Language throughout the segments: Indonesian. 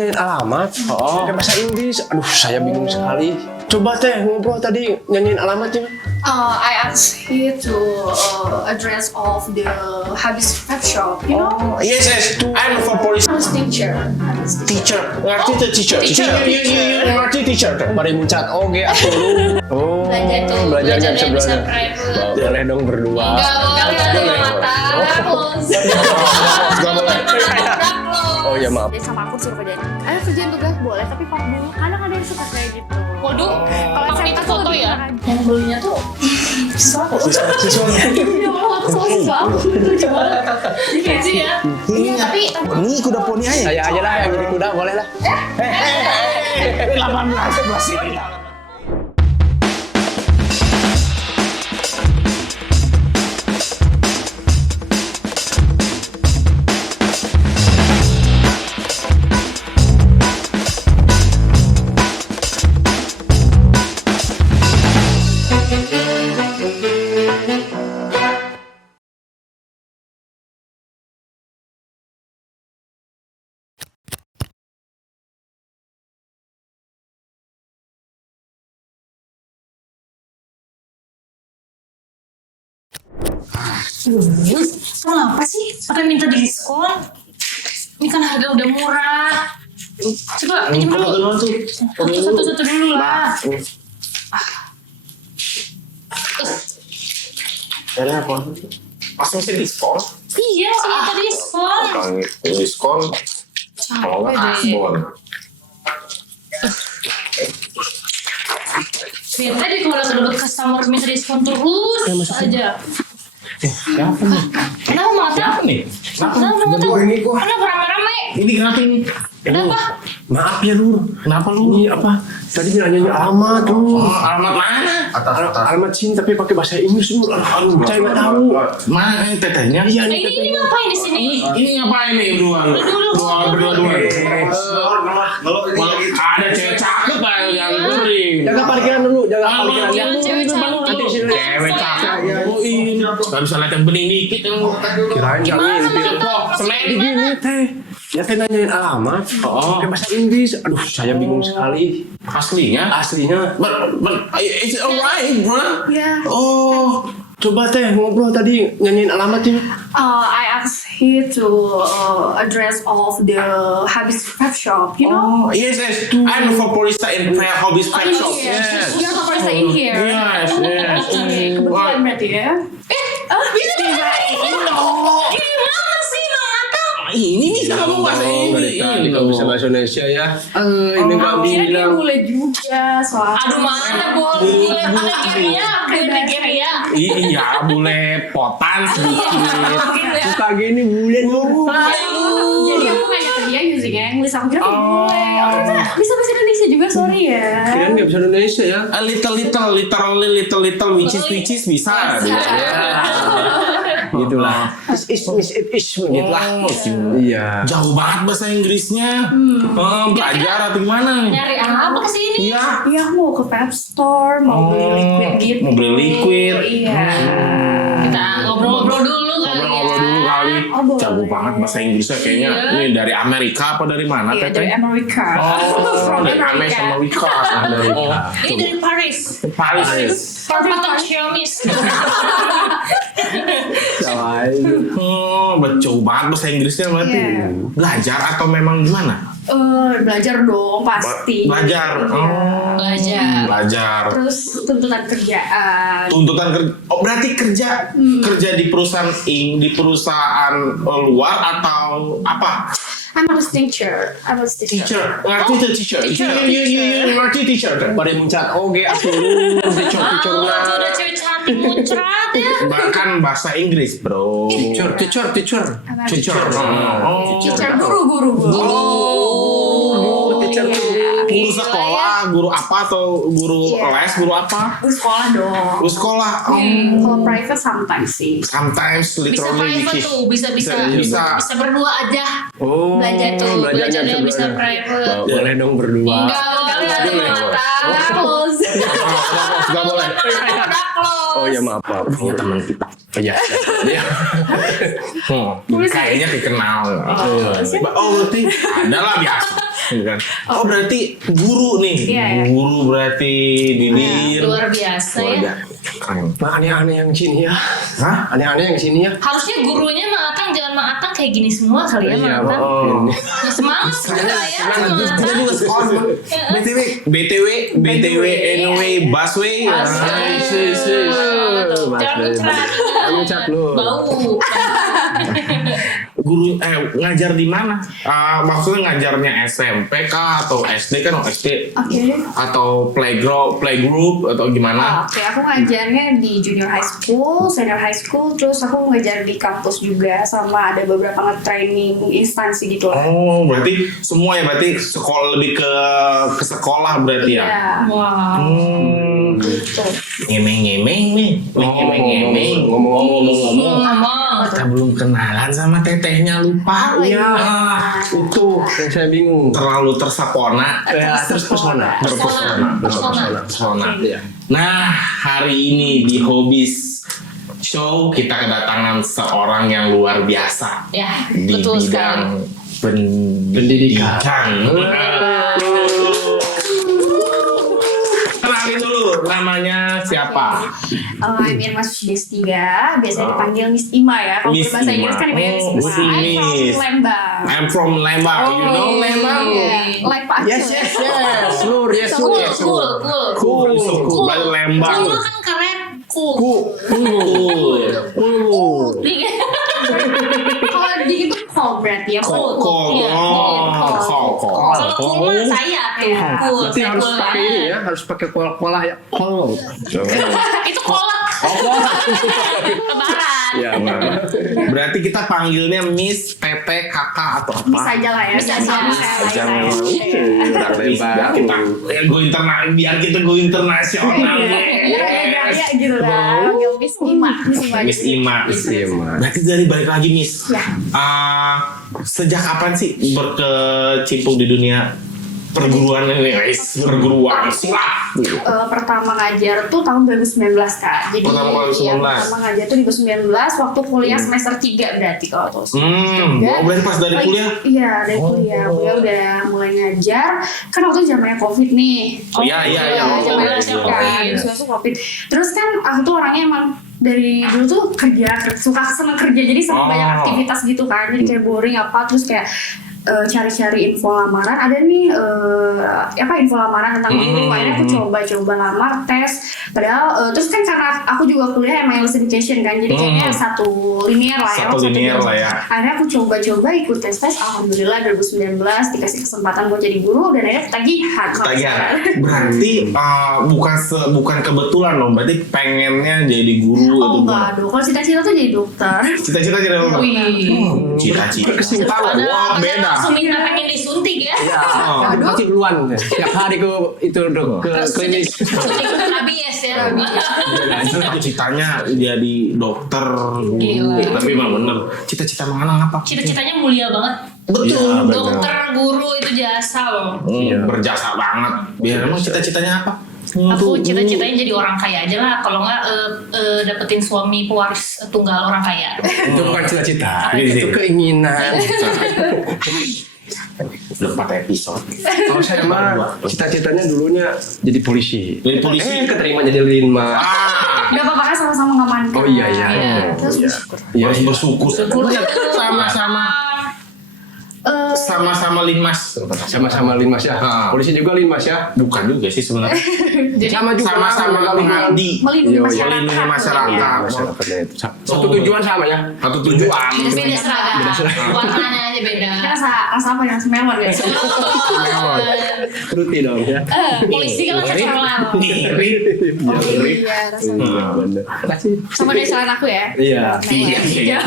nanyain alamat. Pakai bahasa Inggris. Aduh, saya bingung sekali. Coba teh ngobrol tadi nyanyiin alamatnya. I asked you to address of the Habis Pet Shop, you know? Yes. I'm for police. I was teacher. Teacher. Ngerti tuh teacher. Ngerti teacher. Mari muncat oke atuh. Oh, belajarnya bisa private. Boleh dong berdua. Enggak boleh mata. Gak boleh. Oh ya maaf. Dia sama aku suruh kerjain. Ayo kerjain tugas boleh, tapi pak dulu. Kadang ada yang suka kayak gitu. Waduh, kalau itu foto ya? Yang belinya tuh siswa aku. Siswa aku. Lucu banget. Dikasih ya. Iya, tapi Ini kuda poni aja. Saya aja lah yang jadi kuda, boleh lah. 18 ini. Kenapa sih? Pakai minta diskon? Ini kan harga udah murah. Coba pinjam dulu. Satu-satu dulu lah. Karena apa? Pas masih diskon. Iya, sih minta diskon. Kalau diskon, kalau nggak kasbon. Lihat tadi kalau dapat customer minta diskon terus aja. Siapa nih? Kenapa mata? Siapa nih? Kenapa mata? Ini kok. Kenapa rame-rame? Ini kenapa ini? Kenapa? Maaf ya Lur. Kenapa lu? Ini apa? Tadi nyanyiin alamat Lur. Alamat mana? Alamat sini tapi pakai bahasa Inggris Lur. Aduh, saya nggak tahu. Mana ini tetehnya? Iya Ini ngapain di sini? Ini ngapain nih berdua? Berdua. Ada cewek cakep lah yang beri. Jaga parkiran dulu, jaga parkiran. Jangan cewek cantik. Cewek cakep. Oh ini. Gak bisa lihat yang bening dikit. Kirain Gimana jangan kok? Semen gini teh. Ya teh nanyain alamat. Pakai bahasa Inggris. Aduh, saya bingung sekali. Aslinya? Aslinya. But it's alright, bro. Yeah. Oh. Coba teh ngobrol tadi nyanyiin alamatnya. I asked you to address of the Habis Pet Shop, you know? Yes. I'm for police in Hobbies Pet Shop. Yes. You're the person in here. Yes. Kebetulan berarti ya. Bisa gimana sih mata? Ini bisa kamu bahasa Inggris. Tadi kamu bisa bahasa Indonesia ya. Ini nggak Kira dia bilang. boleh juga soalnya. Aduh mana boleh Nigeria. Iya, boleh potan sedikit. Suka gini bulan Lur. Jadi aku nanya ke dia using English, aku kira boleh. Oh ternyata bisa bahasa Indonesia juga, sorry ya. Kirain nggak bisa Indonesia ya. A little which is bisa. Gitulah. Is gitulah. Iya. Jauh banget bahasa Inggrisnya. Belajar atau gimana? Nyari apa kesini? Iya. Iya aku mau ke Pep Store, mau beli liquid gitu. Mau beli liquid. Iya. Kita ngobrol-ngobrol dulu kali ya. Ngobrol dulu kali. Oh, boleh. Jago banget bahasa Inggrisnya kayaknya. Ini dari Amerika apa dari mana, Iya, Teteh? dari Amerika. Oh, dari Amerika. Ini dari Paris. Paris. Perempatan Xiaomis. Jauh banget bahasa Inggrisnya berarti. Iya. Belajar atau memang gimana? Belajar dong pasti. Belajar. Belajar. Terus tuntutan kerjaan. Tuntutan kerja. Oh, berarti kerja di perusahaan luar atau apa? I'm a teacher. Ngerti tuh teacher. Ngerti teacher. Pada muncat oke atuh. Teacher. Udah cewek cantik muncrat ya. Bahkan bahasa Inggris, bro. Teacher. Teacher. Teacher guru. Teacher. Guru sekolah, guru apa atau guru les, guru apa? Guru sekolah dong. Guru sekolah. Kalau private sometimes sih. Sometimes Bisa literally private which is tuh, bisa Bisa. berdua aja. Oh, Belajar tuh, belajarnya bisa private. Boleh dong berdua. Enggak Udah close. Gak boleh. Udah close. Oh ya maaf. Punya teman kita. Oh iya. Iya. Kayaknya dikenal. Oh berarti ada lah biasa. Kan? Oh berarti guru nih. Iya, ya. Guru berarti Didin. Luar biasa ya. Keren. Nah, aneh-aneh yang sini ya. Hah? Aneh-aneh yang sini ya. Harusnya gurunya Mang Atang jangan Mang Atang kayak gini semua kali ya Mang Atang. Oh. Ya, semangat juga ya Mang Kita Atang. juga sekolah. BTW anyway busway. Jangan Ngucap lu. Bau. Guru ngajar di mana? Maksudnya ngajarnya SMP kah atau SD kan? SD Oke. atau playgroup atau gimana? Oke, aku ngajarnya di junior high school, senior high school, terus aku ngajar di kampus juga sama ada beberapa nge-training instansi gitu lah. Oh, berarti semua ya, berarti sekolah lebih ke sekolah berarti ya? Iya. Wah. Gitu. Ngemeng-ngemeng nih. Ngemeng-ngemeng. Ngomong-ngomong. Kita belum kenalan sama tetehnya, lupa. Oh, iya. Itu yang saya bingung. Terlalu tersapona. Ya, terus pesona. Pesona. Iya. Nah, hari ini di Hobbies Show kita kedatangan seorang yang luar biasa Ya, di betul bidang sekali. pendidikan. Kenalin dulu, namanya siapa? I'm Irma Susdestia, biasanya dipanggil Miss Ima ya. Kalau Miss berbahasa Ima. Inggris kan dipanggil Oh, Miss Ima. Miss. I'm from Lembang. I'm from Lembang. You know Lembang? Yeah. Like Pak Yes, Acil. yes, yes. Lur, yes, Cool, yes. Cool. Cool. Dari Lembang. Cool kan keren. Cool. Cool. Kalau di itu call berarti ya. Kok. Iya. Kok. Kalau cool mah saya kayak cool. Berarti harus cool. pakai ini ya, harus pakai pola ya. Kol. Itu kolak. Lebaran. Ya, Bang. Berarti kita panggilnya Miss, Tete, Kakak atau apa? Bisa aja lah ya. Bisa aja. Aja memang. Udah Biar lebar. kita biar kita go internasional. Ya gitu lah. Panggil Miss Ima. Miss Ima. Iya, Mas. Berarti dari balik lagi Miss. Ya. Sejak kapan sih berkecimpung di dunia perguruan ini guys? Perguruan silat. Pertama ngajar tuh tahun 2019 Kak. Jadi Pertama kali 2019. pertama ngajar tuh di 2019 waktu kuliah semester 3 berarti kalau tuh. Oh, berarti pas dari kuliah? Iya, dari kuliah. Kuliah udah mulai ngajar. Kan waktu itu zamannya Covid nih. Iya. Zamannya Covid. Covid. Terus kan aku tuh orangnya emang dari dulu tuh seneng kerja, jadi seneng banyak aktivitas gitu kan. Jadi kayak boring apa, terus kayak cari-cari info lamaran. Ada nih info lamaran tentang guru. Akhirnya aku coba lamar, tes. Padahal terus kan karena aku juga kuliah MILS Education kan, jadi kayaknya satu linear lah ya. Satu linear lah ya. Akhirnya aku coba ikut tes. Alhamdulillah 2019 dikasih kesempatan buat jadi guru dan akhirnya ketagihan. Berarti bukan kebetulan loh. Berarti pengennya jadi guru Oh atau enggak, aduh. Kalau cita-cita tuh jadi dokter. Cita-cita jadi apa? Wih. Cita-cita. Kesimpangan. Wah, beda. Langsung minta pengen disuntik ya. Ya, pasti duluan. Tiap hari ke klinik. Suntik rabies ya. Cita-citanya jadi dokter. Gila. Tapi emang bener. Cita-cita Mang apa? Cita-citanya mulia banget. Betul. Iya, bener. Dokter, guru itu jasa loh. Berjasa banget. Biar emang cita-citanya apa? Aku cita-citanya jadi orang kaya aja lah. Kalau nggak dapetin suami pewaris tunggal orang kaya. Itu bukan cita-cita, Iya. itu keinginan. Udah 4 episode. Kalau saya mah cita-citanya dulunya jadi polisi. Jadi polisi? Keterima jadi linma. Gak apa-apa kan sama-sama ngamankan. Oh iya. Terus Iya. bersyukur. Harus bersyukur. Sama-sama linmas. Sama-sama linmas ya. Polisi juga linmas ya. Bukan juga sih sebenarnya. Sama juga. Sama-sama mengabdi. Melindungi Iya, masyarakat. melindungi masyarakat. Ya. Masyarakatnya itu. Satu tujuan sama ya. Satu tujuan. Beda seragam. Warnanya aja beda. Rasa apa yang semewon ya? Ruti dong ya. Polisi kan kecewa. Ngirit. Iya, rasanya. Bener. Kasih. Sama dari celana aku ya. Iya. Iya.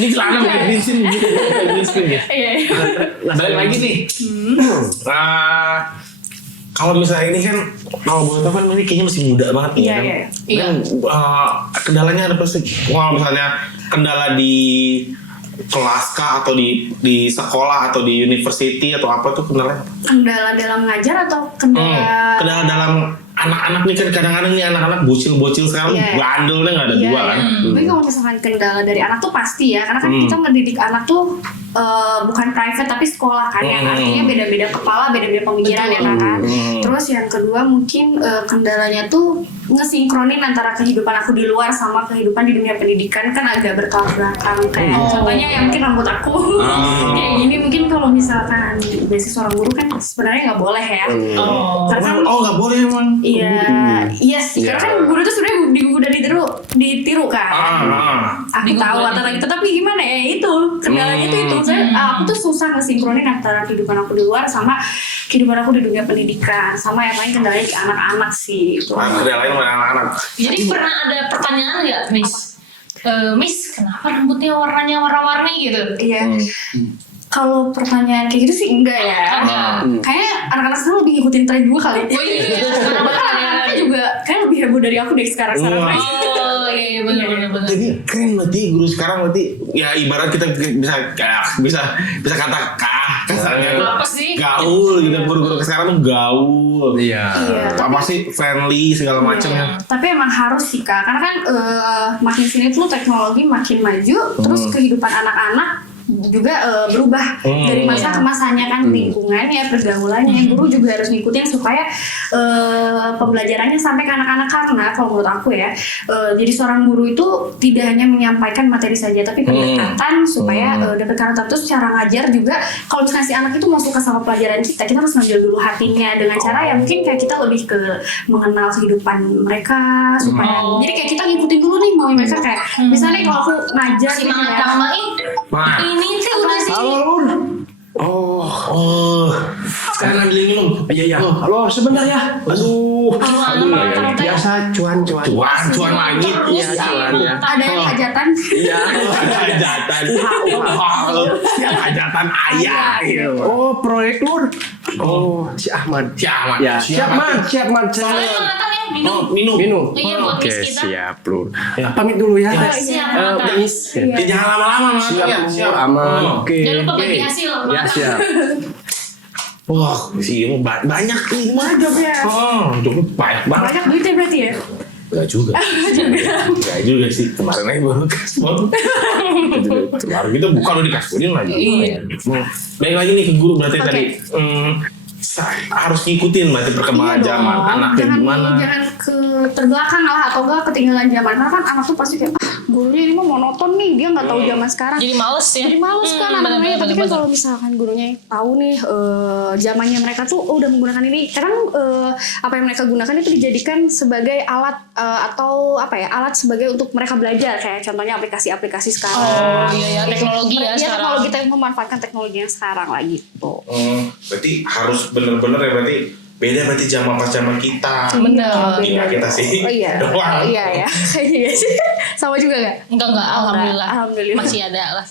Ini celana pakai bensin gitu. Iya. Balik lagi nih. Kalau misalnya ini kan, kalau boleh tahu kan ini kayaknya masih muda banget nih. Iya, kan? iya. Kan kendalanya ada pasti. Kalau misalnya kendala di kelas kah atau di sekolah atau di university atau apa tuh kendalanya? Kendala dalam ngajar atau kendala Kendala dalam anak-anak nih kan kadang-kadang nih anak-anak bocil-bocil sekarang bandelnya nggak ada Iya, dua kan. Tapi kalau misalkan kendala dari anak tuh pasti ya, karena kan kita ngedidik anak tuh bukan private tapi sekolah kan, yang artinya beda-beda kepala, beda-beda pemikiran ya kan. Terus yang kedua mungkin kendalanya tuh ngesinkronin antara kehidupan aku di luar sama kehidupan di dunia pendidikan kan agak bertolak belakang. Kayak contohnya yang mungkin rambut aku kayak gini, mungkin kalau misalkan basic seorang guru kan sebenarnya nggak boleh ya. Karena kan Nggak boleh emang. iya sih, karena kan guru tuh sebenarnya udah ditiru kan. Aku tahu antara gitu, tapi gimana ya itu kendalanya itu. Aku tuh susah ngesinkronin antara kehidupan aku di luar sama kehidupan aku di dunia pendidikan, sama yang lain kendalanya di anak-anak sih itu. Kendalanya sama anak-anak. Jadi pernah ada pertanyaan nggak, Miss? Miss, kenapa rambutnya warnanya warna-warni gitu? Iya. Kalau pertanyaan kayak gitu sih enggak ya. Kayaknya anak-anak sekarang lebih ngikutin tren juga kali. Oh iya, Bahkan anak-anaknya juga kayak lebih heboh dari aku dari sekarang. oh iya benar. Jadi keren berarti guru sekarang berarti ya ibarat kita bisa kata kasarnya Apa sih? gaul gitu, guru-guru sekarang tuh gaul. Iya. Apa sih friendly segala macamnya. Tapi emang harus sih Kak, karena kan makin sini tuh teknologi makin maju, terus kehidupan anak-anak juga berubah dari masa ke masanya kan, lingkungannya, pergaulannya. Guru juga harus ngikutin supaya pembelajarannya sampai ke anak-anak, karena kalau menurut aku ya, jadi seorang guru itu tidak hanya menyampaikan materi saja, tapi pendekatan supaya dapat karakter. Terus cara ngajar juga, kalau misalnya si anak itu mau suka sama pelajaran kita harus ngambil dulu hatinya dengan cara yang mungkin kayak kita lebih ke mengenal kehidupan mereka supaya jadi kayak kita ngikutin dulu nih mau mereka kayak misalnya kalau aku ngajar Si gitu Mama ya. ini sih udah sih. Halo Lur. Sekarang ambilin minum. Iya. Halo, sebentar ya. Aduh. Biasa cuan. Cuan lagi. Iya, cuan ya. Ada yang hajatan. Iya. Hajatan. Hajatan ayah. Gitu. Oh, proyek Lur. Oh, si Ahmad. Ya, siap man. Soalnya matang ya, minum. Minum. Iya, buat Oke, Miss kita. siap Lur. Pamit dulu ya. Siap, Kak. Miss. Jangan lama-lama mas. Siap, aman. Oke. Jangan lupa bagi hasil. Ya, siap. Wah, sih banyak nih aja ya. Cukup banyak banget. Banyak duitnya berarti ya. Enggak juga. Enggak juga sih. Kemarin aja baru kasbon. Baru kita buka lo dikasbonin lagi. Baik lagi nih ke guru berarti tadi. Harus ngikutin berarti perkembangan zaman anak kayak gimana. Jangan ke terbelakang lah atau enggak ketinggalan zaman. Karena kan anak tuh pasti kayak gurunya ini mah monoton nih, dia nggak tahu zaman sekarang. Jadi males ya. Jadi males kan anak-anaknya. Tapi kan kalau misalkan gurunya tahu nih zamannya mereka tuh udah menggunakan ini. Kadang apa yang mereka gunakan itu dijadikan sebagai alat atau apa ya, alat sebagai untuk mereka belajar. Kayak contohnya aplikasi-aplikasi sekarang. Oh iya, teknologi ya Iya, sekarang. teknologi kita yang memanfaatkan teknologi yang sekarang lah gitu. Berarti harus bener-bener ya berarti beda berarti zaman pas zaman kita. Bener. Iya kita sih. Oh iya. Doang. Iya ya. Iya sih. Sama juga nggak? Enggak, alhamdulillah. Alhamdulillah. Masih ada lah.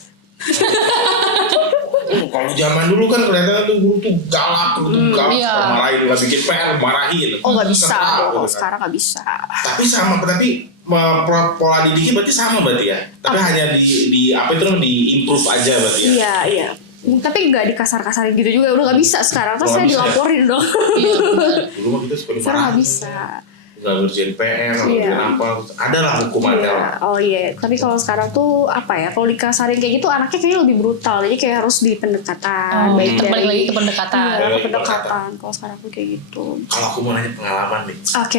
Kalau zaman dulu kan kelihatan tuh guru tuh galak, Iya. marahin, nggak bikin PR, marahin. Oh nggak bisa. Kesal, Oh, gitu kan. sekarang nggak bisa. Tapi pola didiknya berarti sama berarti ya. Tapi hanya di apa itu di improve aja berarti ya. Iya. Tapi nggak dikasar-kasarin gitu juga, udah nggak bisa sekarang. Terus Oh, saya nggak bisa ya? dilaporin dong. Iya, bener. Dulu mah kita suka Sekarang dimarahin. nggak bisa. Nggak ngerjain PR, nggak Iya. ngerjain apa. Ada lah hukumannya. Iya. lah. Oh iya. Tapi kalau sekarang tuh apa ya? Kalau dikasarin kayak gitu, anaknya kayaknya lebih brutal. Jadi kayak harus di pendekatan. baik Terbalik dari- lagi ke pendekatan. Iya, Balik ke ke pendekatan. Kalau sekarang tuh kayak gitu. Kalau aku mau nanya pengalaman nih. Oke,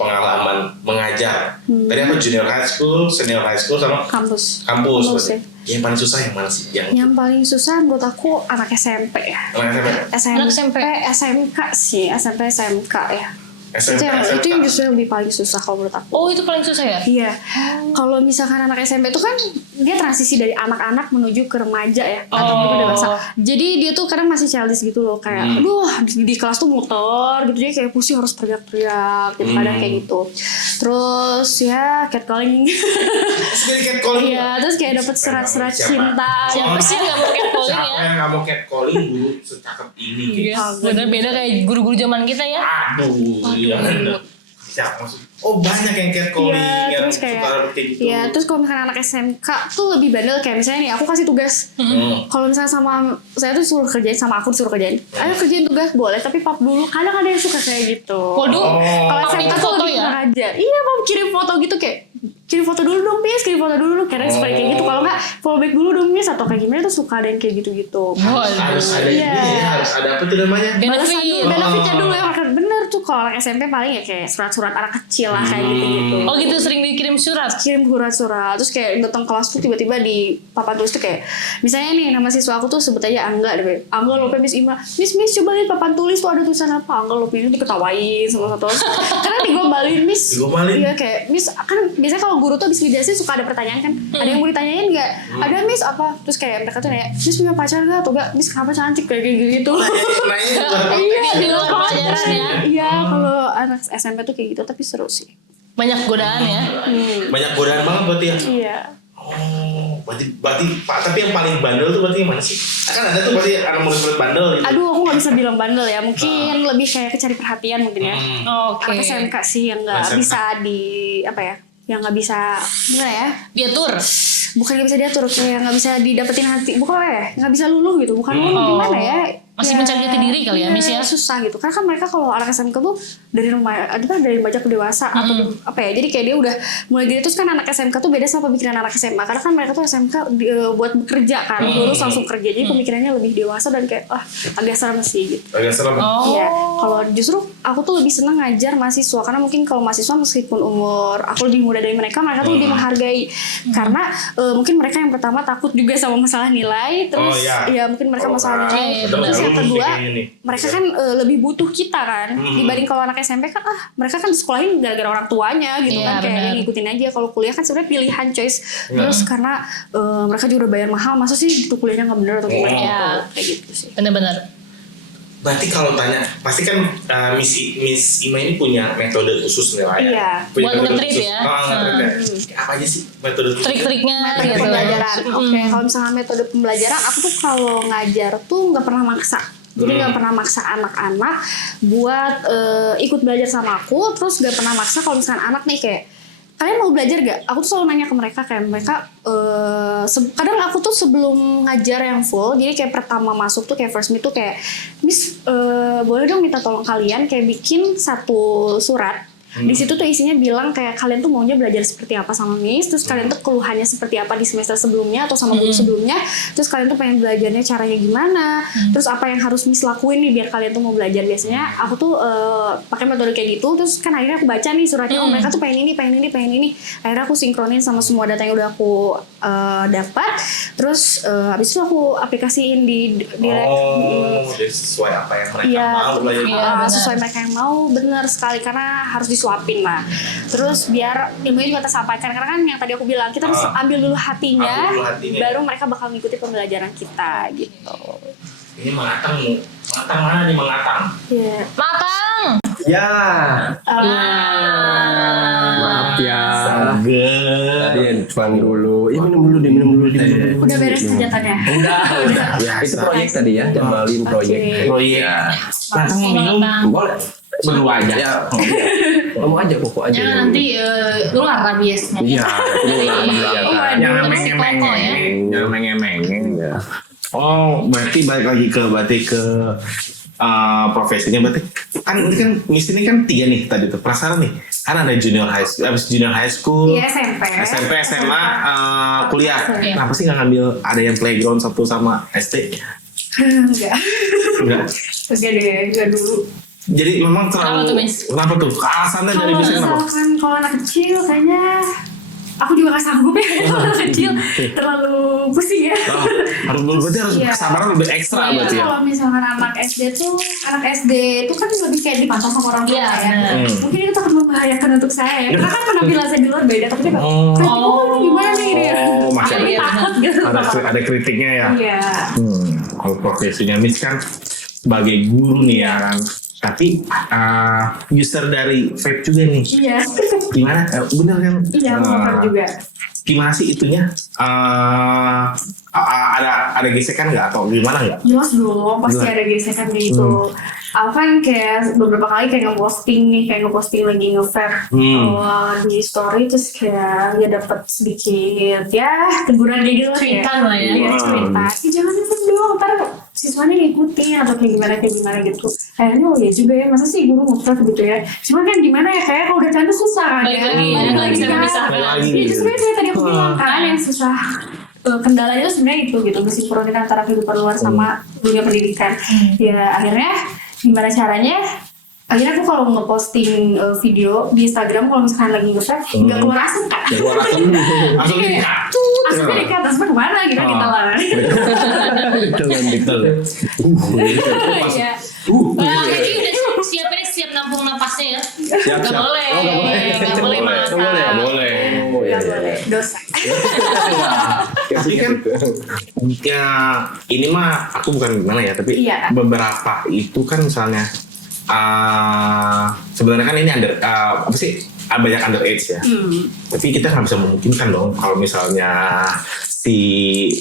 Pengalaman mengajar. Tadi apa junior high school, senior high school sama Kampus. kampus. Kampus, berarti. Yang paling susah yang mana sih? Yang paling susah menurut aku anak SMP ya. Yang SMP. SMK sih, SMP SMK ya. SMP, itu yang justru lebih paling susah kalau menurut aku. Oh, itu paling susah ya? Iya. Kalau misalkan anak SMP itu kan dia transisi dari anak-anak menuju ke remaja ya, atau ke dewasa. Jadi dia tuh kadang masih childish gitu loh, kayak aduh di kelas tuh muter gitu, jadi kayak pusing harus teriak-teriak gitu, kadang kayak gitu. Terus ya catcalling. Jadi catcalling. Iya, terus kayak dapet serat-serat Siapa? cinta. Siapa sih yang gak mau catcalling Siapa ya? yang nggak mau catcalling dulu secakep ini? Iya, bener beda kayak guru-guru zaman kita ya. Aduh, iya. Siapa maksud? Oh banyak yang catcalling Iya, yang terus kayak, suka kayak gitu. ya terus kalau misalnya anak SMK tuh lebih bandel kayak misalnya nih aku kasih tugas. Kalau misalnya sama saya tuh suruh kerjain sama aku disuruh kerjain. Ayo kerjain tugas boleh tapi pap dulu. Kadang ada yang suka kayak gitu. Waduh, Kalau pap SMK itu tuh foto lebih ya? kurang ajar. Iya pap kirim foto gitu kayak kirim foto dulu dong Miss, kirim foto dulu. Kadang suka kayak gitu. Kalau nggak follow back dulu dong Miss atau kayak gimana tuh suka ada yang kayak gitu-gitu. Harus ada Iya. ini ya, harus ada apa tuh namanya? benefit. Benefitnya dulu ya bener tuh kalau anak SMP paling ya kayak surat-surat anak kecil lah kayak gitu-gitu. Oh gitu, sering dikirim surat. Kirim surat-surat terus kayak datang kelas tuh tiba-tiba di papan tulis tuh kayak misalnya nih nama siswa aku tuh sebut aja Angga deh. Angga lope Miss Ima. Miss coba lihat papan tulis tuh ada tulisan apa? Angga lope itu diketawain sama satu. Karena digombalin Miss. Digombalin? Iya kayak Miss kan biasanya kalau guru tuh habis ngejelasin suka ada pertanyaan kan. Ada yang mau ditanyain enggak? Ada Miss apa? Terus kayak mereka tuh nanya, Miss punya pacar enggak? Atau enggak? Miss kenapa cantik kayak gitu. Nanya Iya, Di luar pelajaran ya. Iya, kalau anak SMP tuh kayak gitu tapi seru sih. Banyak godaan ya. banyak godaan banget berarti ya. Iya. Oh, berarti Pak, tapi yang paling bandel tuh berarti yang mana sih? Kan ada tuh berarti anak murid-murid bandel gitu. Aduh, aku nggak bisa bilang bandel ya. Mungkin lebih kayak kecari perhatian mungkin ya. Oke. Anak SMK sih yang nggak SMK. bisa di apa ya? Yang nggak bisa gimana ya? Diatur. Bukan nggak bisa diatur, kayak nggak bisa didapetin hati. Bukan ya? Nggak bisa luluh gitu. Bukan luluh gimana ya? Masih mencari jati diri kali ya, Miss ya? Susah gitu. Karena kan mereka kalau anak SMK tuh dari remaja ke dewasa atau apa ya. Jadi kayak dia udah mulai gitu. Terus kan anak SMK tuh beda sama pemikiran anak SMA. Karena kan mereka tuh SMK buat bekerja kan. Lulus langsung kerja. Jadi pemikirannya lebih dewasa dan kayak agak serem sih gitu. Agak serem. Oh. Iya, kalau justru aku tuh lebih senang ngajar mahasiswa karena mungkin kalau mahasiswa meskipun umur aku lebih muda dari mereka tuh lebih menghargai karena mungkin mereka yang pertama takut juga sama masalah nilai, terus ya mungkin mereka masalah nilai, terus yang kedua mereka kan lebih butuh kita kan dibanding kalau anak SMP kan mereka kan disekolahin gara-gara orang tuanya gitu Iya, kan kayak benar. ngikutin aja. Kalau kuliah kan sebenarnya pilihan choice terus karena mereka juga udah bayar mahal, masa sih itu kuliahnya nggak bener atau gimana Iya. gitu. Kayak gitu sih. Bener-bener. Berarti kalau tanya, pasti kan Miss Ima ini punya metode khusus nih lah ya. Iya. Punya Buat metode nge-treat khusus. ya. Nge-treat ya. Apa aja sih metode Trik-triknya Metode gitu. pembelajaran. Oke, kalau misalnya metode pembelajaran, aku tuh kalau ngajar tuh nggak pernah maksa. Jadi nggak pernah maksa anak-anak buat ikut belajar sama aku. Terus nggak pernah maksa kalau misalnya anak nih kayak kalian mau belajar gak? Aku tuh selalu nanya ke mereka kayak mereka kadang aku tuh sebelum ngajar yang full, jadi kayak pertama masuk tuh kayak first meet tuh kayak Miss boleh dong minta tolong kalian kayak bikin satu surat. Di situ tuh isinya bilang kayak kalian tuh maunya belajar seperti apa sama Miss, terus kalian tuh keluhannya seperti apa di semester sebelumnya atau sama guru sebelumnya, terus kalian tuh pengen belajarnya caranya gimana, terus apa yang harus Miss lakuin nih biar kalian tuh mau belajar. Biasanya aku tuh pakai metode kayak gitu, terus kan akhirnya aku baca nih suratnya, oh mereka tuh pengen ini, akhirnya aku sinkronin sama semua data yang udah aku dapat, terus habis itu aku aplikasiin di direct. jadi sesuai apa yang mereka Iya, mau belajar. benar. sesuai mereka yang mau, benar sekali karena harus disuapin lah. Terus biar ilmunya juga tersampaikan karena kan yang tadi aku bilang kita harus ambil dulu hatinya, Ambil dulu hatinya. baru mereka bakal ngikuti pembelajaran kita gitu. Ini mengatang mana nih mengatang? Iya. Matang. Ya, Ah. maaf ya. Seger. Tadi tuang dulu. Ya minum dulu. Udah beres kegiatannya. Udah. Ya, itu proyek tadi ya, jamalin proyek. Proyek. Matang mau minum? Boleh. Berdua aja. Ya, kamu aja pokok aja. Jangan nanti keluar rabiesnya. Iya, Jangan Terus si Koko ya. Jangan mengeng-mengeng ya. Oh, berarti balik lagi ke profesinya berarti kan ini kan Miss ini kan 3 nih tadi tuh penasaran nih kan ada junior high school, abis junior high school, Iya, SMP. SMA, kuliah. Iya. Kenapa sih nggak ngambil ada yang playground satu sama SD? Enggak. Enggak. Enggak dulu. Jadi memang Kenapa tuh, terlalu Miss? kenapa tuh? Alasannya dari Kalau Miss kenapa? misalkan kalau anak kecil kayaknya aku juga gak sanggup ya kalau anak kecil terlalu pusing ya. Oh, berarti harus Iya. kesabaran lebih ekstra Iya. berarti ya. Kalau misalkan anak SD tuh kan lebih kayak dipantau sama orang tua Iya, ya. benar. Mungkin itu akan membahayakan untuk saya ya. Karena kan penampilan saya di luar beda, tapi dia Oh. oh gimana nih dia? Oh, masih Aku ada- takut gitu. Ada kritiknya ya. Iya. Kalau profesinya Miss kan sebagai guru nih ya kan. Tapi user dari vape juga nih. Iya. Gimana? Bener kan? Iya, benar juga. Gimana sih itunya? Ada gesekan nggak atau gimana nggak? Jelas dong, pasti Jelas. ada gesekan gitu. aku kan kayak beberapa kali kayak ngeposting lagi nge-vape di story, terus kayak ya dapat sedikit ya teguran kayak gitu Cuitan lah ya. Iya, cerita jangan itu dong, ntar siswanya ngikutin atau kayak gimana gitu. Kayaknya oh ya juga ya, masa sih guru nge-vape gitu ya, cuman kan gimana ya, kayak kalau udah candu susah kan Balik lagi saya memisahkan. ya justru itu yang tadi aku bilang kan yang susah. Kendalanya itu sebenarnya itu gitu, mensinkronin antara kehidupan luar sama dunia pendidikan. Ya akhirnya gimana caranya? Akhirnya aku kalau ngeposting video di Instagram kalau misalkan lagi nge-vape nggak keluar asap kan? Keluar asap langsung Iya. dikat. Asapnya dikat, asapnya kemana gitu kita lah. Betul. Iya. Nah, jadi udah siap nampung napasnya ya. Siap. Gak boleh. Oh, nggak boleh. Gak boleh masak. Nggak boleh. Oh iya. Nggak boleh, dosa. Tapi kan ya ini mah aku bukan gimana ya, tapi Iya. beberapa itu kan misalnya sebenarnya kan ini apa sih banyak underage ya. Tapi kita nggak bisa memungkinkan dong kalau misalnya si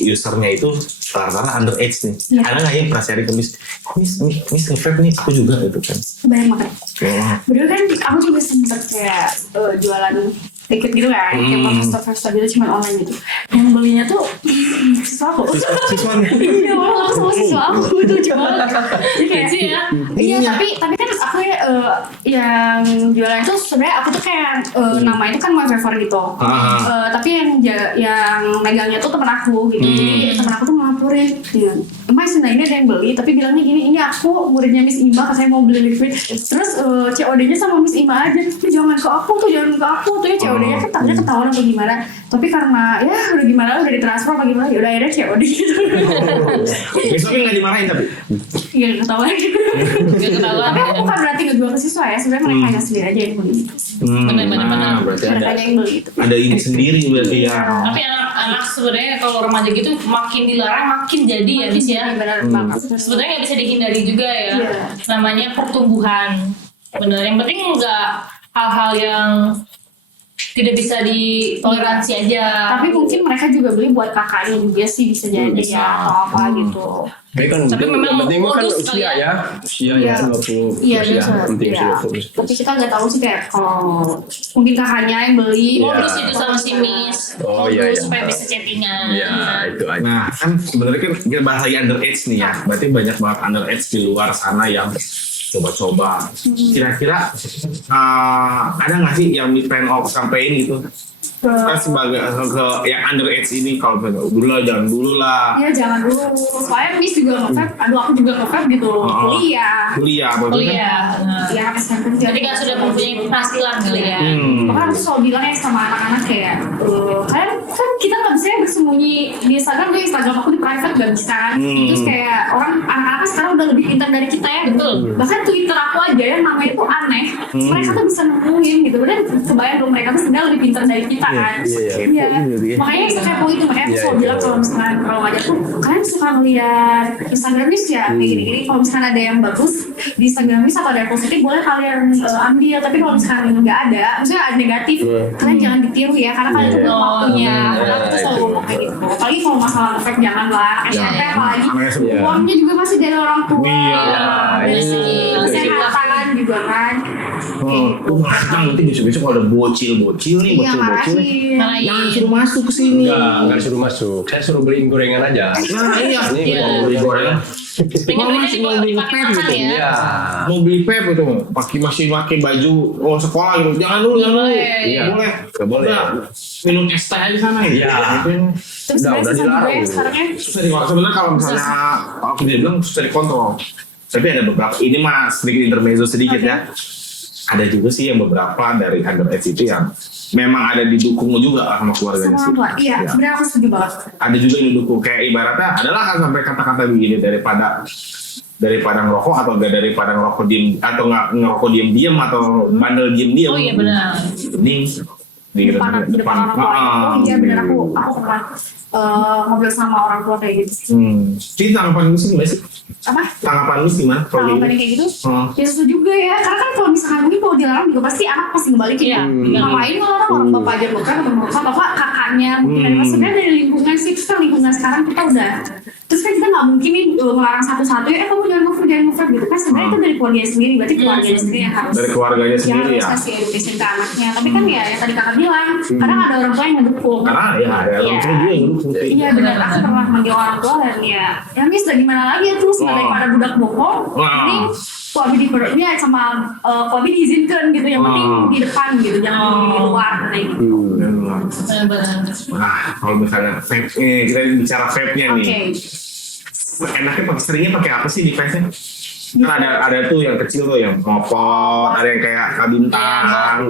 usernya itu rata-rata underage nih. Iya. Ada nggak yang pernah sharing ke Miss nge-vape nih, aku juga gitu kan. Banyak banget. Ya. Bener kan, aku juga sempet kayak jualan tiket gitu kan, kayak poster gitu cuma online gitu. Yang belinya tuh siswa aku. Siswanya. Iya, aku sama siswa aku tuh cuma. Jadi kayak Kecil ya. Iya, tapi kan aku yang jualan itu sebenarnya aku tuh kayak nama itu kan waiver gitu. Tapi yang megangnya tuh temen aku gitu. Jadi temen aku tuh ngelaporin, Mas, nah ini ada yang beli, tapi bilangnya gini, ini aku muridnya Miss Ima, saya mau beli liquid. Terus COD-nya sama Miss Ima aja, jangan ke aku tuh ya COD-nya kan takutnya ketahuan atau gimana. Tapi karena ya udah gimana, udah ditransfer apa gimana, ya udah akhirnya COD gitu. Besoknya nggak dimarahin tapi. Iya ketahuan. Gak ketahuan. Tapi aku bukan berarti ngejual ke siswa ya, sebenarnya mereka hanya sendiri aja yang beli. Benar. Berarti Mereka yang beli itu. ada ini sendiri berarti ya. Tapi anak-anak sebenarnya kalau remaja gitu makin dilarang makin jadi ya Miss ya. Benar banget. Sebenarnya nggak bisa dihindari juga ya. Iya. Namanya pertumbuhan. Benar. Yang penting nggak hal-hal yang tidak bisa ditoleransi aja. Tapi mungkin mereka juga beli buat kakaknya juga sih, bisa jadi ya atau apa gitu. Tapi kan Tapi memang penting kan modus kali usia ya. Usia Iya. ya 20 Iya usia betul. penting Iya. sih 20. Tapi kita nggak tahu sih kayak kalau mungkin kakaknya yang beli. Iya. Modus itu sama si Miss. Oh, Modus iya, iya. supaya bisa chattingan. Iya, itu aja. Nah kan sebenarnya kan kita bahas lagi underage nih ya. Berarti banyak banget underage di luar sana yang coba-coba. Kira-kira ada nggak sih yang pengen sampein gitu? Kan sebagai ke yang underage ini kalau dulu lah jangan dulu lah. Iya jangan dulu. Soalnya Miss juga nge-vape. Aduh aku juga nge-vape gitu. Kuliah. Kuliah, betul kan? Kuliah. Nah. Iya SMP. Ketika sudah mempunyai penghasilan kali ya. Makanya aku selalu bilang ya sama anak-anak kayak kalian kan kita nggak bisa bersembunyi di Instagram, gue Instagram aku di private nggak bisa kan. Terus kayak anak-anak sekarang udah lebih pintar dari kita ya. Betul. Bahkan Twitter aku aja yang namanya itu aneh, mereka tuh bisa nemuin gitu. Dan kebayang dong mereka tuh sebenarnya lebih pintar dari kita kan. Iya. Makanya sekepo itu, makanya aku selalu bilang kalau misalkan kalau aja tuh kalian suka ngeliat Instagramis ya kayak gini-gini. Kalau misalkan ada yang bagus di Instagramis atau ada yang positif boleh kalian ambil. Tapi kalau misalkan nggak ada, maksudnya ada negatif, kalian jangan ditiru ya karena kalian tuh belum waktunya. Karena aku tuh selalu ngomong kayak gitu. Apalagi kalau masalah efek janganlah. SMP apalagi uangnya juga masih dari orang tua. Iya. Dari segi kesehatan juga kan. Kan nanti besok-besok kalau ada bocil-bocil nih, Iya, bocil-bocil nih. marahin. Jangan suruh masuk ke sini. Enggak disuruh masuk. Saya suruh beliin gorengan aja. Nah iya, Ini Iya. mau beli gorengan. Pengen Mau beli dipakai pep makan gitu. ya. Iya. Mau beli pep gitu, masih pakai baju sekolah gitu. Jangan dulu. Iya. Boleh. Nggak boleh. Udah, minum es teh di sana ya. Iya. Terus Udah sebenarnya dilarang. juga sekarang ya Susah dikontrol. Sebenarnya kalau misalnya aku bilang susah dikontrol. Tapi ada beberapa, ini mah sedikit intermezzo sedikit ya. Ada juga sih yang beberapa dari underage itu yang memang ada didukung juga sama keluarganya sama sih. orang tua. Iya, Ya. sebenarnya aku setuju banget. Ada juga yang didukung, kayak ibaratnya adalah kan sampai kata-kata begini daripada ngerokok atau enggak daripada ngerokok diem atau nggak ngerokok diem atau bandel diem. Oh iya benar. Mending di depan orang tua. Oh iya benar, aku pernah ngobrol sama orang tua kayak gitu. Jadi tanggapan lu sih gimana sih? Apa? Tanggapan lu sih gimana? Kalau kayak gitu, ya susah juga ya. Karena kan kalau misalkan mungkin kalau dilarang juga pasti anak pasti ngebalikin. Iya. Ngapain kalau orang bapak aja bukan atau bapak kakaknya mungkin ada maksudnya dari lingkungan sih. Terus kan lingkungan sekarang kita udah Terus kan kita nggak mungkin nih ngelarang satu-satu ya kamu jangan ngefruit gitu kan sebenarnya itu dari keluarganya sendiri, berarti keluarganya sendiri yang harus Dari keluarganya sendiri harus ya. kasih education ke anaknya. Tapi kan ya yang tadi kakak bilang kadang ada orang tua yang ngedukung. Karena ya ada orang tua juga yang dulu Iya benar, aku pernah manggil orang tua dan ya mis gimana lagi ya terus daripada budak bohong, ini Kobi dipernya sama Kobi diizinkan gitu, yang penting di depan gitu, jangan di luar kayak gitu. Benar-benar. Nah, kalau misalnya vape nih, kita bicara vape-nya nih. Enaknya seringnya pakai apa sih di vape-nya? Kan ada tuh yang kecil tuh yang mopot, ada yang kayak bintang,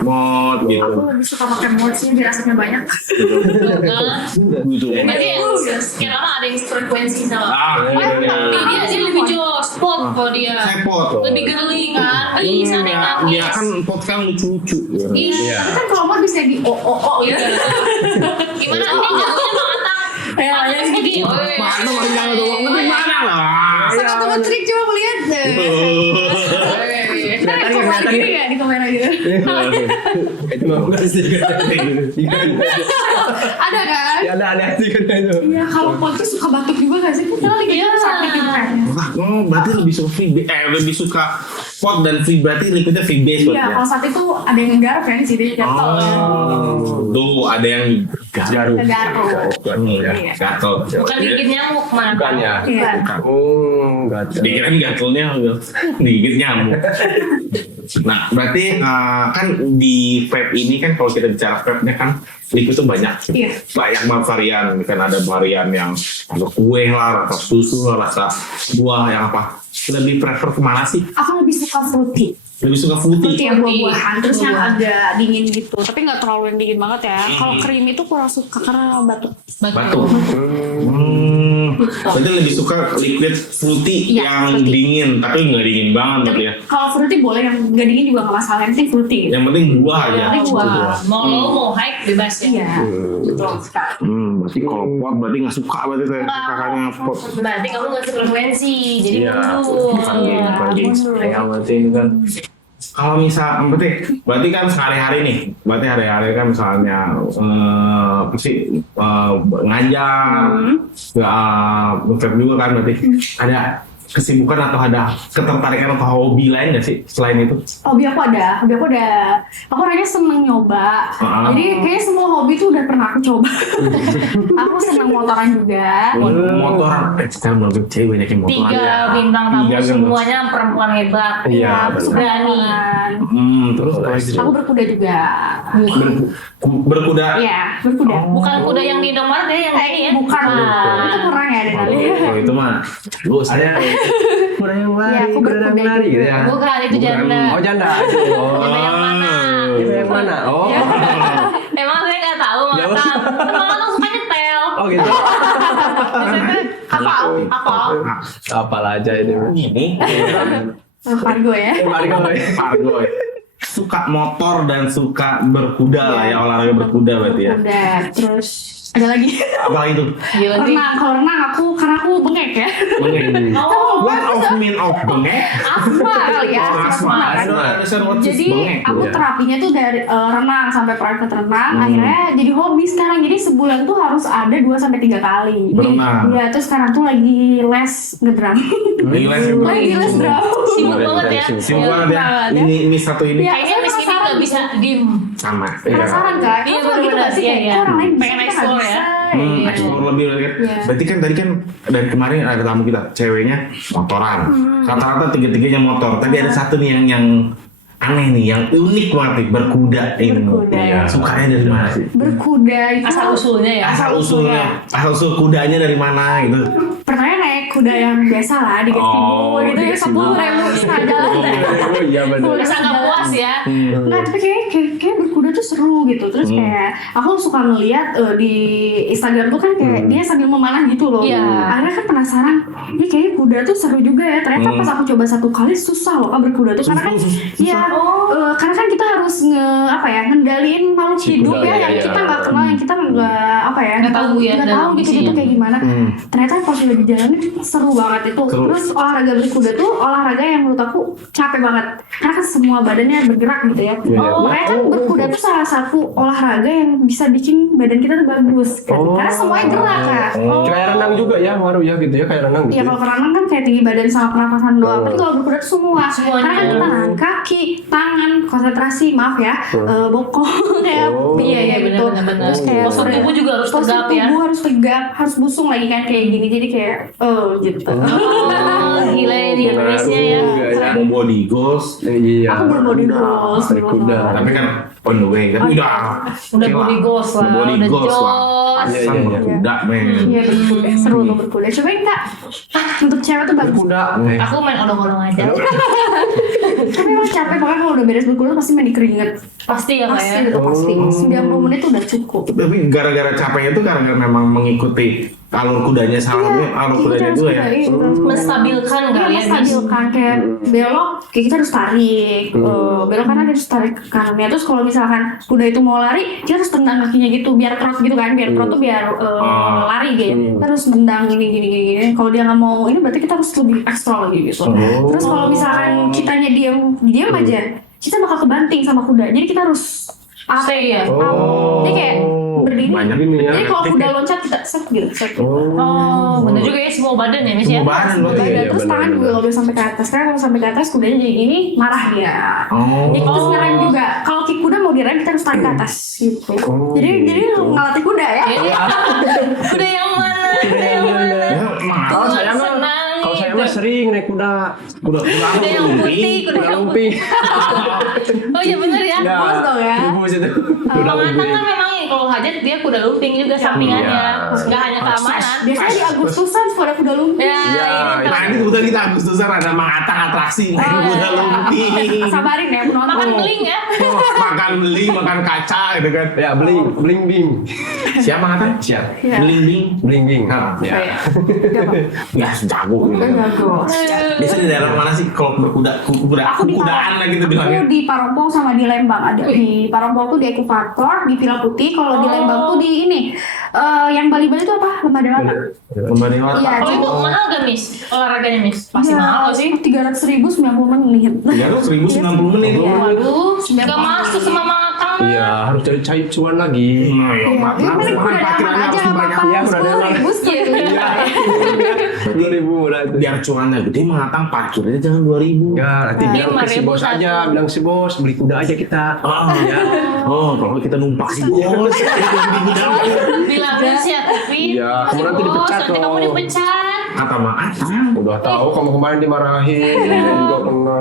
mod gitu. Aku lebih suka pakai mod sih biar asapnya banyak. Gitu. Berarti sekian lama ada yang frekuensi sama. Dia sih lebih jos, pot kalau dia. Pot. Lebih girly kan. Bisa nih nangis. Dia kan pot kan lucu-lucu. Iya. Tapi kan kalau mod bisa di Iya. Gimana nih jagonya mantap? Ya, yang gini. Mana mau jangan doang, ngerti mana lah. Sama teman trik coba melihat deh. Ntar kelihatan gini ya di kamera gitu. Itu mah bukan sih. Ada kan? Ya ada sih kan itu. Iya, kalau pot tuh suka batuk juga gak sih? Kita lagi sakit gitu kayaknya. Wah, berarti lebih suka lebih suka pot dan free, berarti liquidnya free base Iya, kalau saat itu ada yang nggarap kan sih dia gatel. Tuh ada yang Garuk. gatel. Bukan gigit nyamuk mana? Bukan ya. Iya. Gatel. Dikirain gatelnya digigit nyamuk. Nah, berarti kan di vape ini kan kalau kita bicara vape-nya kan liquid itu banyak. Iya. Banyak banget varian. Kan ada varian yang rasa kue lah, rasa susu lah, rasa buah yang apa. Lebih prefer kemana sih? Aku lebih suka fruity. Lebih suka fruity. Yang buah-buahan, terus yang Buah. agak dingin gitu. Tapi nggak terlalu yang dingin banget ya. Kalau krim itu kurang suka karena batuk. Batu. Berarti lebih suka liquid fruity Iya, yang fruity. dingin, tapi nggak dingin banget berarti ya. Kalau fruity boleh, yang nggak dingin juga nggak masalah. Yang penting fruity. Yang penting buah aja. Yang penting buah. Mau low mau high bebas ya. Iya. Betul sekali. Berarti kalau pot berarti nggak suka berarti teh kakaknya pot. Berarti kamu nggak frekuensi, jadi mundur. Bukan geng. Yang penting itu kan. Kalau misal berarti kan sehari-hari nih, berarti hari-hari kan misalnya apa sih ngajar, nge-vape juga kan berarti ada kesibukan atau ada ketertarikan atau hobi lain nggak sih selain itu? Hobi aku ada. Aku orangnya seneng nyoba. Jadi kayaknya semua hobi tuh udah pernah aku coba. Aku seneng motoran juga. Motor, sekarang menurut cewek banyak yang motoran. 3 bintang tamu Tiga bintang. semuanya perempuan hebat. Iya, Aku suka berani. jalan. Terus apa lagi? Aku berkuda juga. Berkuda. Iya, berkuda. Bukan kuda yang di Indomaret ya, yang ini ya. Bukan. Itu kurang ya ada kali. Kalau itu mah, lu saya Kuda yang lari, Iya, aku kuda yang berkuda lari gitu ya. Bukan, itu janda. Oh janda. Janda yang mana? Itu yang mana? Oh. Emang saya nggak tahu, Jauh. Emang aku suka nyetel. Oh gitu. Apa? Apalah aja ini. ini Fargo ya. Fargo ya. Suka motor dan suka berkuda lah ya, olahraga berkuda berarti ya. Udah, terus ada lagi. Apa itu? Renang, kalau renang karena aku bengek ya. Oh, What of mean of bengek? Asma kali ya. Oh, asma. I don't understand what is Jadi bengek. aku Ya. terapinya tuh dari renang sampai private renang, akhirnya jadi hobi sekarang. Jadi sebulan tuh harus ada 2-3 kali. Berenang. Iya, terus sekarang tuh lagi les ngedrum. Lagi les ya, bro. Lagi les drum. sibuk banget ya. Sibuk banget ya. Ini satu ini Iya. Kayaknya Miss ini nggak bisa diem. sama. Penasaran kan? Iya, Kamu gitu gak sih? iya, Kayak iya. kok orang lain bisa, Pengen kita nggak explore bisa. ya. Iya. Explore lebih lagi. Iya. Berarti kan tadi kan dari kemarin ada tamu kita, ceweknya motoran. Rata-rata tiga-tiganya motor. Tapi ada satu nih yang aneh nih, yang unik banget nih, berkuda ini. Berkuda. Iya. Sukanya dari mana sih? Berkuda itu Asal usulnya ya. Asal usul kudanya dari mana gitu. pertama naik kuda yang biasa lah di Oh, Gatibu gitu ya, 10.000 setengah jalan. Oh iya benar. Biasa nggak puas ya. Nah tapi kayak berkuda tuh seru gitu. Terus kayak aku suka ngeliat di Instagram tuh kan kayak dia sambil memanah gitu loh. Iya. Akhirnya kan penasaran, ini kayaknya kuda tuh seru juga ya. Ternyata pas aku coba 1 kali susah loh Kak, berkuda tuh karena kan ya karena kan kita harus ngendaliin makhluk Si hidup kuda, ya, yang iya. kita nggak kenal, yang kita nggak Nggak tahu ya nggak dalam tahu gitu isinya. kayak gimana. Ternyata pas udah di jalan seru banget itu. Seru. Terus olahraga berkuda tuh olahraga yang menurut aku capek banget karena kan semua badannya bergerak gitu ya. Makanya kan berkuda tuh salah satu olahraga yang bisa bikin badan kita tuh bagus kan. Karena semuanya gerak kan. Kayak renang juga ya, ngaruh ya gitu ya, kayak renang gitu. Iya kalau renang kan kayak tinggi badan sama pernapasan doang. Tapi kalau berkuda tuh semua. Semuanya. Karena kan kita nahan kaki, tangan, konsentrasi, maaf ya, bokong kayak Iya gitu. benar-benar. Terus kayak Postur tubuh juga harus postur tegap ya. tubuh harus tegap, harus busung lagi kan kayak gini. Jadi kayak gitu. Oh, gila ya di Indonesia ya. Mau body goals, Iya. Aku belum body goals, Naik kuda. tapi kan on the way. Tapi udah Body goals lah, body udah goals lah. jos. Iya, Asal iya, iya. berkuda men. Iya berkuda, seru tuh berkuda. Cobain Kak, untuk cewek tuh bagus. Kuda. Aku main odong-odong aja. Tapi emang capek banget kalau udah beres berkuda pasti main di keringet. Pasti ya Pasti kayak. itu pasti. 90 menit tuh udah cukup. Tapi gara-gara capeknya tuh karena memang mengikuti alur kudanya alur kudanya juga ya. Menstabilkan Iya, kali ya. menstabilkan kayak belok, kayak kita harus tarik, belok kanan kita harus tarik ke kanannya. Terus kalau misalkan kuda itu mau lari, kita harus tendang kakinya gitu, biar trot gitu kan, biar trot tuh biar lari gitu. Kita harus tendang gini. Kalau dia nggak mau ini, berarti kita harus lebih ekstra lagi gitu. Terus kalau misalkan kitanya diam aja, kita bakal kebanting sama kuda. Jadi kita harus Stay ya. Jadi kayak berdiri. Banyak ini ya. Jadi kalau kuda loncat kita set gitu, set gitu. Oh, bener juga ya semua badan ya, Miss ya. Semua badan loh Badan, ya. terus tangan juga nggak boleh sampai ke atas. Karena kalau sampai ke atas kudanya jadi gini, marah dia. Oh. Jadi kita harus ngerem juga. Kalau kuda mau direm kita harus tarik ke atas gitu. Jadi ngelatih kuda ya. Iya. Udah yang mana? Udah yang mana? Ya, mahal. Kalau saya mah, Senang kalau saya gitu. mah sering naik kuda. Kuda Kuda yang putih, kuda Kuda yang lumping. Oh iya bener ya. Bos dong ya. Bus itu. Kuda Kalau lumping. kan memang kalau hajat dia kuda lumping juga sampingannya. Iya. Nggak hanya keamanan. Biasanya di Agustusan pada kuda lumping. Ya, Iya, ini Nah ini kebetulan kita Agustusan ada mengatang atraksi naik kuda lumping. Sabarin ya penonton. makan beling ya. Oh, makan beli, makan kaca gitu kan. Ya, bling bing. Siapa kata? Siap. Iya. Bling bling. Bling bing. Ah, Ya. Ya jago. Udah jago. Biasa di daerah mana sih kalau berkuda? Aku di Kudaan lah gitu bilangnya. Aku di Parompong sama di Lembang ada. Di Parompong tuh di Ekuvator, di Villa Putih. Kalau di Lembang tuh di ini. Yang Bali-Bali tuh apa? Lembah Dewata. Lembah Dewata. Iya. Oh itu mahal gak Miss? Olahraganya Miss? Masih Iya, mahal sih. 300.000 90 menit. 390 menit. Iya. Waduh, nggak masuk sama matang. Iya, harus cari cuan lagi. Nah, ya, Iya, harus udah makan aman parkirannya aja harus nggak banyak. apa-apa. Iya, udah ada 10.000 segitu. Iya. 10.000 udah itu. Biar cuannya gede mengatang parkirnya jangan 2000. Enggak, nanti Nah, bilang ke si 5.000 bos satu. aja, bilang si bos beli kuda aja kita. Oh, Ya. oh, kalau kita numpang sih bos. Bilangin sih ya tapi. Iya, kamu nanti dipecat nanti kamu loh. dipecat. Kata maaf. Udah tahu kamu kemarin dimarahin, juga kena.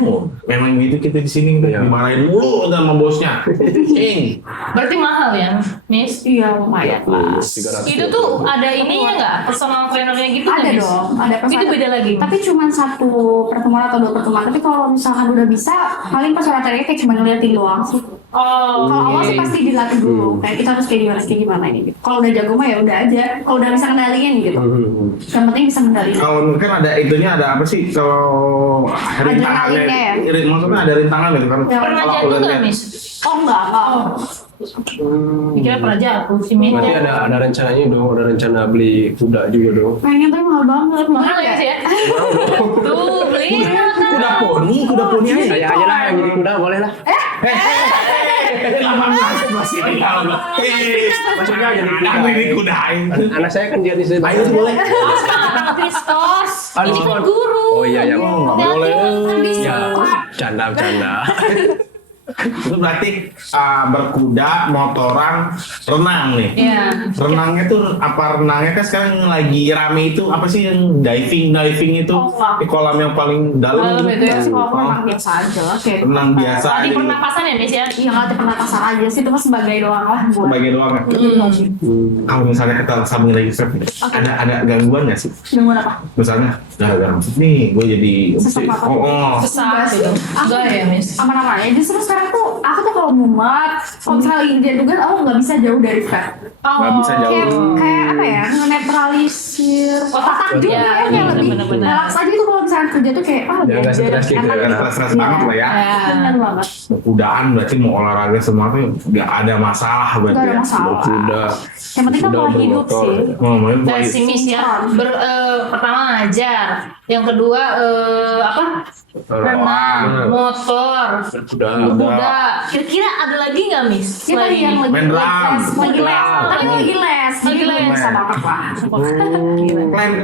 Oh, memang gitu kita di sini Iya. dimarahin mulu sama bosnya. Cing. Berarti mahal ya, Miss? Iya lumayan lah. 300. Itu tuh ada ininya nggak? Personal trainernya gitu nggak, Ada Miss? dong, ada Itu beda lagi. Tapi cuma satu pertemuan atau dua pertemuan. Tapi kalau misalkan udah bisa, paling pas olahraganya kayak cuma ngeliatin doang sih. Oh, Kalau awal sih pasti dilatih dulu. Kayak kita harus kayak gimana ini. Gitu. Kalau udah jago mah ya udah aja. Kalau udah bisa kendaliin gitu. Yang penting bisa kendaliin. Kalau mungkin ada itunya ada apa sih kalau rintangannya? Adrenalinnya Maksudnya ada rintangan gitu kan? Ya, pernah Kalau aku jatuh nggak, lihat. Miss? Oh enggak. Pikirnya pernah jatuh sih, Miss. Berarti ada rencananya dong, ada rencana beli kuda juga dong. Pengen tapi mahal banget. Mahal ya, Miss ya? Tuh, beli. Kuda poni aja. Saya aja lah yang jadi kuda, boleh lah. Masih Maksudnya jadi kuda. ini kudain. Anak saya kan jadi istri. Ayo tuh boleh. Kristos. Ah, Ini kan diskon. guru. Oh iya ya. Oh, nggak boleh. Ya, bercanda. Itu berarti berkuda, motoran, renang nih. Iya. Renangnya tuh apa renangnya kan sekarang lagi rame itu apa sih yang diving itu Kolam. di kolam yang paling dalam Dalam itu ya, Kalau Oh, renang biasa aja lah. Kayak renang biasa Tadi aja. pernapasan ya, Miss ya? Iya ngelatih pernapasan aja sih. Itu mah sebagai doang lah buat. Sebagai doang ya. Kalau misalnya kita sambung lagi Feb, ada gangguan nggak sih? Dengan apa? Misalnya gara-gara nih gue jadi Sesak apa? Sesak gitu. Enggak ya, Miss? Aman-aman ya. Justru sekarang tuh aku tuh kalau mumet, kalau misalnya lagi kerjaan tugas, aku nggak bisa jauh dari Feb. Nggak bisa jauh. Kayak apa ya? Ngenetralisir otak juga Iya, ya, kayak lebih bener-bener. relax aja itu kalau misalnya misalkan kerja tuh kayak Ya, nggak stres gitu enak kan. Stres banget lah ya. Benar banget. Udaan berarti mau olahraga semua tuh nggak ada masalah berarti Nggak ada ya. masalah. Kuda. Yang penting kan Kuda pola hidup bermotor. sih. Ngomongin Dari si Miss ya. Pertama ngajar, yang kedua apa? Renang, motor, Kuda. kuda. Kira-kira ada lagi nggak Miss? Kita tadi yang lagi main drum. lagi les, tapi lagi les, Lagi jadi les. bisa banget lah.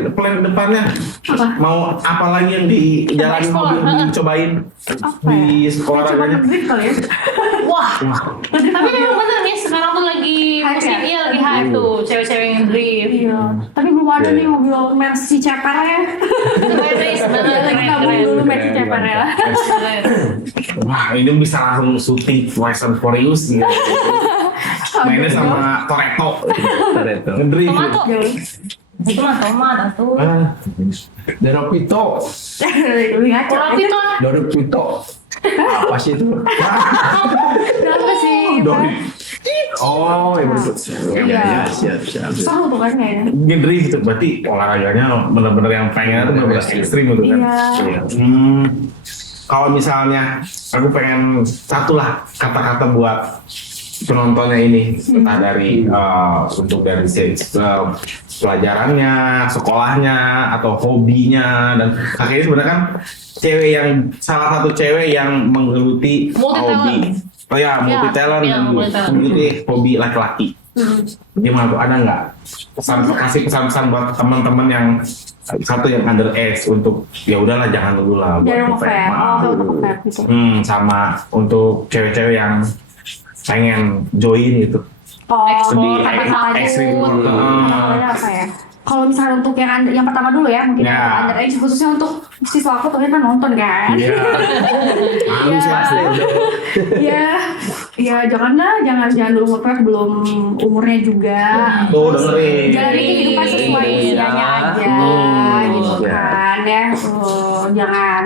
plan depannya Apa? mau apa lagi yang dijalani Explore, hobi yang dicobain Apa di ya? sekolah Coba olahraganya? ngedrift kali ya. Wah, Wah, tapi memang bener Miss, sekarang tuh lagi Hype musim ya? iya lagi hype tuh, cewek-cewek yang drift. Iya, tapi belum ada nih mobil Mercy ceper ya. Keren Miss, bener, Lagi keren, nabung keren. dulu Mercy ceper ya. Keren. wah ini bisa langsung syuting Fast and Furious gitu. Mainnya sama Toretto. Toretto. Ngedrift. Tomato. Jauh. Itu mah tomat tuh. Ah, Doropito. Dulu ngaco. Korapi tuh Doropito. Apa sih itu? Berapa sih? Dori. Oh, ya betul. Iya. Ya, siap. Seru tuh kan kayaknya. Ngedrift itu berarti olahraganya bener-bener yang pengen itu bener-bener ekstrim itu kan. Iya. Kalau misalnya aku pengen satu lah kata-kata buat penontonnya ini, entah dari untuk dari pelajarannya, sekolahnya, atau hobinya, dan kakaknya sebenarnya kan cewek yang salah satu cewek yang menggeluti Multi hobi, talent. oh ya multi talent iya, dan multi talent. menggeluti hobi laki-laki. Gimana tuh, ada nggak kasih pesan-pesan buat teman-teman yang satu yang underage untuk ya udahlah jangan dulu lah buat Jangan nge-vape. nge-vape. Oh, untuk nge-vape gitu. Sama untuk cewek-cewek yang pengen join gitu. Oh, Di apa ekstrim dulu. Namanya apa ya? Kalau misalnya untuk yang pertama dulu ya, mungkin Ya. yang underage khususnya untuk siswa aku tuh kan nonton kan. Iya. Malu sih asli. Ya jangan dulu nge-vape belum umurnya juga. Tuh dengerin. Jalani kehidupan sesuai usianya aja gitu Ya. kan ya.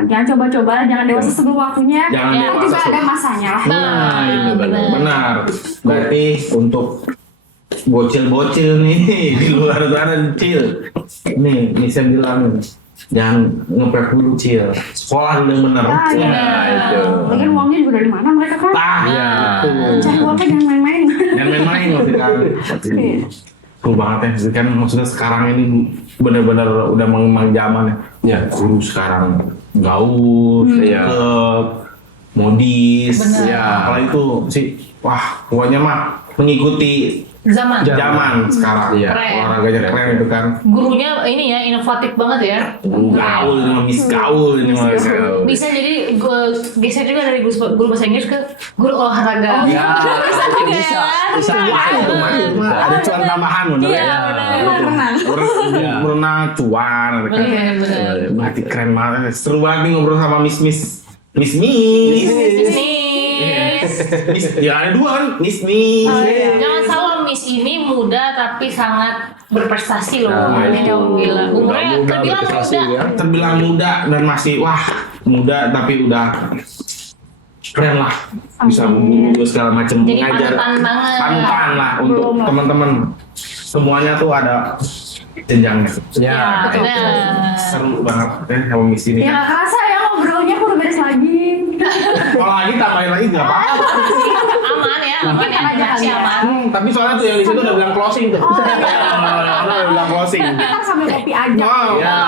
Jangan coba-coba, jangan dewasa sebelum waktunya. Jangan Kan dewasa juga ada sebelum- masanya lah. Nah, Benar. Berarti untuk bocil-bocil nih di luar sana cil. Nih, bisa bilang jangan nge-vape dulu cil. Sekolah dulu yang bener. Ah, iya. itu. Lagian uangnya juga dari mana mereka kan? Tah, Iya. Cari uangnya jangan main-main. dan main-main maksudnya kan. Cool banget ya, kan maksudnya sekarang ini benar-benar udah mengembang zaman ya. Ya. Guru sekarang gaul, Iya. klub, modis, Benar. ya kalau itu sih, wah pokoknya mah mengikuti zaman. zaman sekarang. Iya. Keren. Olahraganya keren itu kan. Gurunya ini ya inovatif banget ya. Gaul ini mah Miss Gaul ini mah. Bisa jadi gue geser juga dari guru bahasa Inggris ke guru olahraga. Ya, itu bisa. Bisa. Ada cuan tambahan bener Iya, ya. benar. Berenang cuan. ada kan. Benar, benar. Berarti keren banget. Seru banget nih ngobrol sama Miss. Miss, ya ada dua kan, Miss. Jangan salah Miss ini muda tapi sangat berprestasi loh. Nah, Ini itu. gila. Umurnya Muda, terbilang berprestasi muda. ya. Terbilang muda dan masih wah muda tapi udah keren lah, bisa guru segala macam Jadi ngajar panutan banget. panutan lah untuk Belum lah. teman-teman semuanya tuh ada jenjangnya. Ya. Benar. Seru banget ya sama Miss ini. Ya nggak kerasa ya ngobrolnya udah beres lagi. Kalau lagi tambahin lagi nggak apa-apa. Aman ya, aman ya. Aja kali Masih ya. aman. Tapi soalnya tuh yang di situ udah bilang closing tuh. Udah bilang closing. Kita sambil kopi aja. Oh, Ya.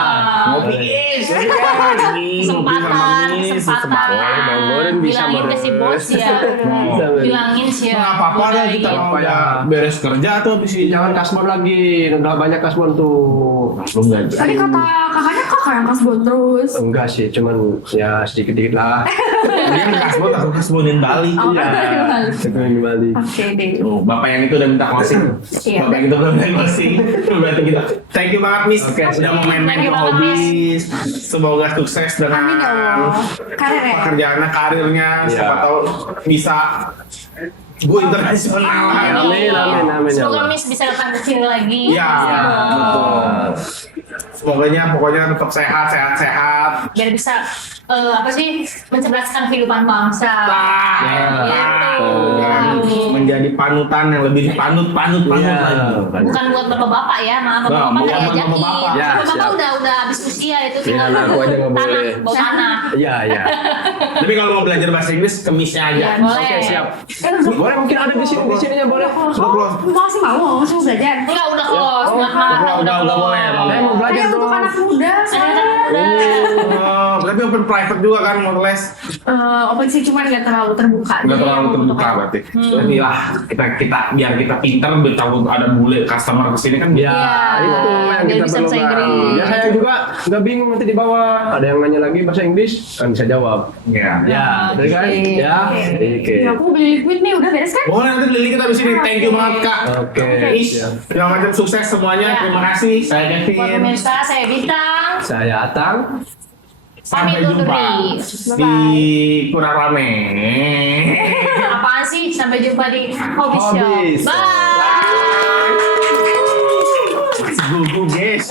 ngopi guys. Kesempatan. Bang Goren bisa Bilangin ke si bos ya. Bisa, Bang. Bilangin sih ya. Nggak apa-apa lah kita Bilangin. mau ya beres kerja tuh habis ini. Jangan kasbon lagi, udah banyak kasbon tuh. Belum nggak. Tadi kata kakaknya kakak yang kasbon terus. Enggak sih, cuman ya sedikit-sedikit lah. Dia kasbon, aku kasbonin Bali. Oh, Iya. Sekarang di Bali. Oke deh. Tuh, Bapak yang itu udah minta closing. Iya. Bapak yang itu udah minta closing. Berarti kita thank you banget Miss. Oke, Udah mau main-main Thank ke you banget, hobi. Semoga sukses dengan Amin ya Allah. Karir ya. pekerjaannya, karirnya. Siapa Iya. tahu bisa go internasional. Amin, amin, amin ya Semoga Allah. Miss bisa datang ke sini lagi. Iya, betul. pokoknya tetap sehat. Biar bisa mencerdaskan kehidupan bangsa. Menjadi panutan yang lebih dipanut lagi. Bukan buat bapak-bapak ya, maaf bapak-bapak bukan nggak buat diajakin. bapak-bapak. Ya, Bapak siap. udah habis usia itu Dengan aku aja nggak boleh. bawa tanah. Iya, iya. Tapi kalau mau belajar bahasa Inggris, kemisnya aja. Ya, boleh. Oke, siap. Boleh mungkin ada di sininya boleh. Masih mau belajar. Enggak, udah close, udah udah boleh. Saya mau belajar Untuk dong. anak muda, Tapi open private juga kan mau les. open sih cuman nggak terlalu terbuka. Nggak Jadi terlalu yang untuk terbuka berarti. Berarti lah kita biar kita pintar, biar tahu ada bule customer kesini kan. Ya, itu yang biar kita bisa perlukan. bahasa Inggris. Ya saya juga nggak bingung nanti di bawah. Ada yang nanya lagi bahasa Inggris, kan bisa jawab. Ya. Ya, betul kan? Ya, oke. Ya, aku beli liquid nih udah beres kan? Boleh nanti beli kita di sini. Thank you banget Kak. Oke. siap. Yang macam sukses semuanya. Ya. Terima kasih. Saya Buat Kevin. pemirsa, saya Bintang. Saya Atang. Sampai Pamit undur jumpa diri. di Kurang Rame. Apaan sih? Sampai jumpa di Hobby Shop. Hobby Shop. Bye. Gugu guys.